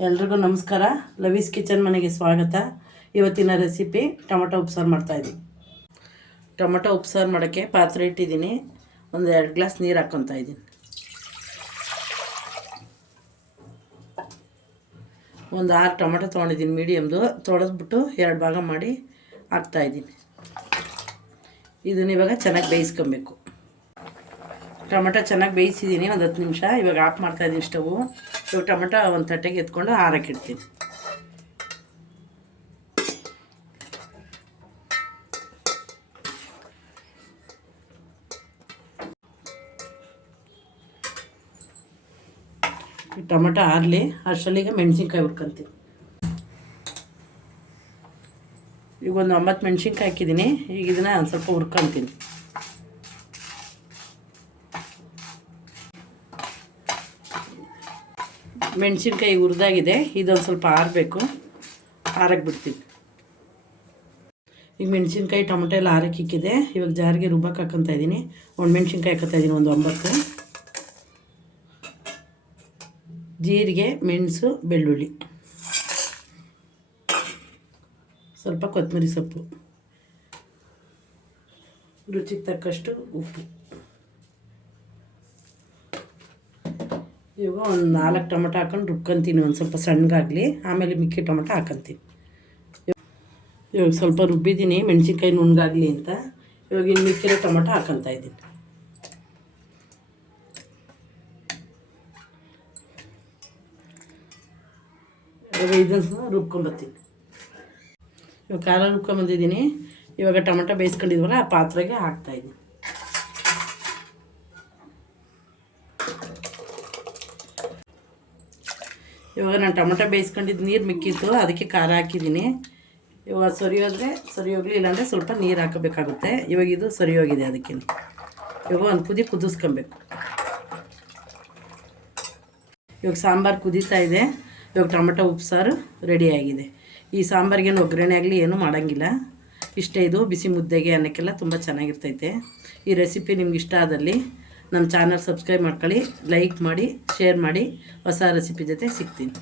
ಎಲ್ರಿಗೂ ನಮಸ್ಕಾರ. ಲವೀಸ್ ಕಿಚನ್ ಮನೆಗೆ ಸ್ವಾಗತ. ಇವತ್ತಿನ ರೆಸಿಪಿ ಟೊಮೊಟೊ ಉಪ್ಸಾರು ಮಾಡ್ತಾಯಿದ್ದೀನಿ. ಟೊಮೊಟೊ ಉಪ್ಸಾರು ಮಾಡೋಕ್ಕೆ ಪಾತ್ರೆ ಇಟ್ಟಿದ್ದೀನಿ. ಒಂದು 2 ಗ್ಲಾಸ್ ನೀರು ಹಾಕ್ಕೊತಾ ಇದ್ದೀನಿ. ಒಂದು 6 ಟೊಮೊಟೊ ತೊಗೊಂಡಿದ್ದೀನಿ ಮೀಡಿಯಮ್ದು. ತೊಳೆದ್ಬಿಟ್ಟು 2 ಭಾಗ ಮಾಡಿ ಹಾಕ್ತಾಯಿದ್ದೀನಿ. ಇದನ್ನ ಇವಾಗ ಚೆನ್ನಾಗಿ ಬೇಯಿಸ್ಕೊಬೇಕು. ಟೊಮೊಟೊ ಚೆನ್ನಾಗಿ ಬೇಯಿಸಿದ್ದೀನಿ ಒಂದು 10 ನಿಮಿಷ. ಇವಾಗ ಆಫ್ ಮಾಡ್ತಾಯಿದ್ದೀನಿ ಸ್ಟವು. ಇವಾಗ ಟೊಮೊಟೊ ಒಂದು ತಟ್ಟೆಗೆ ಎತ್ಕೊಂಡು ಆರಕ್ಕಿಡ್ತೀನಿ. ಈ ಟೊಮೊಟೊ ಆರಲಿ ಅಷ್ಟರಲ್ಲಿಗೆ ಮೆಣಸಿನ್ಕಾಯಿ ಹುರ್ಕೊಂತೀನಿ. ಈಗ ಒಂದು 9 ಮೆಣಸಿನ್ಕಾಯಿ ಹಾಕಿದ್ದೀನಿ. ಈಗ ಇದನ್ನು ಒಂದು ಸ್ವಲ್ಪ ಹುರ್ಕೊತೀನಿ. ಮೆಣಸಿನ್ಕಾಯಿ ಹುರಿದಾಗಿದೆ. ಇದೊಂದು ಸ್ವಲ್ಪ ಆರಬೇಕು. ಆರಕ್ಕೆ ಬಿಡ್ತೀನಿ. ಈಗ ಮೆಣಸಿನ್ಕಾಯಿ ಟೊಮೊಟೊ ಎಲ್ಲ ಆರಕ್ಕೆ ಇಕ್ಕಿದೆ. ಇವಾಗ ಜಾರಿಗೆ ರುಬ್ಬಕ್ಕೆ ಹಾಕ್ಕೊತಾ ಇದ್ದೀನಿ. ಒಂದು ಮೆಣಸಿನ್ಕಾಯಿ ಹಾಕ್ಕೊತಾ ಇದ್ದೀನಿ, ಒಂದು 9. ಜೀರಿಗೆ, ಮೆಣಸು, ಬೆಳ್ಳುಳ್ಳಿ, ಸ್ವಲ್ಪ ಕೊತ್ತಂಬರಿ ಸೊಪ್ಪು, ರುಚಿಗೆ ತಕ್ಕಷ್ಟು ಉಪ್ಪು. ಇವಾಗ ಒಂದು 4 ಟೊಮೊಟೊ ಹಾಕೊಂಡು ರುಬ್ಕೊತೀನಿ, ಒಂದು ಸ್ವಲ್ಪ ಸಣ್ಣಗಾಗಲಿ. ಆಮೇಲೆ ಮಿಕ್ಕಿ ಟೊಮೊಟೊ ಹಾಕ್ಕೊತೀನಿ. ಇವಾಗ ಸ್ವಲ್ಪ ರುಬ್ಬಿದ್ದೀನಿ ಮೆಣಸಿನ್ಕಾಯಿ ನುಣ್ಣಗಾಗಲಿ ಅಂತ. ಇವಾಗ ಇನ್ನು ಮಿಕ್ಕಿರೋ ಟೊಮೊಟೊ ಹಾಕ್ಕೊತಾ ಇದ್ದೀನಿ. ಇವಾಗ ಇದನ್ನು ರುಬ್ಕೊಂಬತ್ತೀನಿ. ಇವಾಗ ಖಾರ ರುಬ್ಕೊಂಬಂದಿದ್ದೀನಿ. ಇವಾಗ ಟೊಮೊಟೊ ಬೇಯಿಸ್ಕೊಂಡಿದ್ವಲ್ಲ ಆ ಪಾತ್ರೆಗೆ ಹಾಕ್ತಾಯಿದ್ದೀನಿ. ಇವಾಗ ನಾನು ಟೊಮೊಟೊ ಬೇಯಿಸ್ಕೊಂಡಿದ್ದು ನೀರು ಮಿಕ್ಕಿತ್ತು, ಅದಕ್ಕೆ ಖಾರ ಹಾಕಿದ್ದೀನಿ. ಇವಾಗ ಸರಿ ಹೋಗಲಿ, ಇಲ್ಲಾಂದರೆ ಸ್ವಲ್ಪ ನೀರು ಹಾಕಬೇಕಾಗುತ್ತೆ. ಇವಾಗ ಇದು ಸರಿ ಹೋಗಿದೆ. ಅದಕ್ಕೆ ಇವಾಗ ಒಂದು ಕುದಿಸ್ಕೊಬೇಕು. ಇವಾಗ ಸಾಂಬಾರು ಕುದೀತಾ ಇದೆ. ಇವಾಗ ಟೊಮೊಟೊ ಉಪ್ಸಾರು ರೆಡಿಯಾಗಿದೆ. ಈ ಸಾಂಬಾರಿಗೇನು ಒಗ್ಗರಣೆ ಆಗಲಿ ಏನೂ ಮಾಡೋಂಗಿಲ್ಲ. ಇಷ್ಟೇ. ಇದು ಬಿಸಿ ಮುದ್ದೆಗೆ ಅನ್ನಕ್ಕೆಲ್ಲ ತುಂಬ ಚೆನ್ನಾಗಿರ್ತೈತೆ. ಈ ರೆಸಿಪಿ ನಿಮ್ಗೆ ಇಷ್ಟ ಆದಲ್ಲಿ ನಮ್ಮ ಚಾನಲ್ ಸಬ್ಸ್ಕ್ರೈಬ್ ಮಾಡ್ಕೊಳ್ಳಿ, ಲೈಕ್ ಮಾಡಿ, ಶೇರ್ ಮಾಡಿ. ಹೊಸ ರೆಸಿಪಿ ಜೊತೆ ಸಿಗ್ತೀನಿ.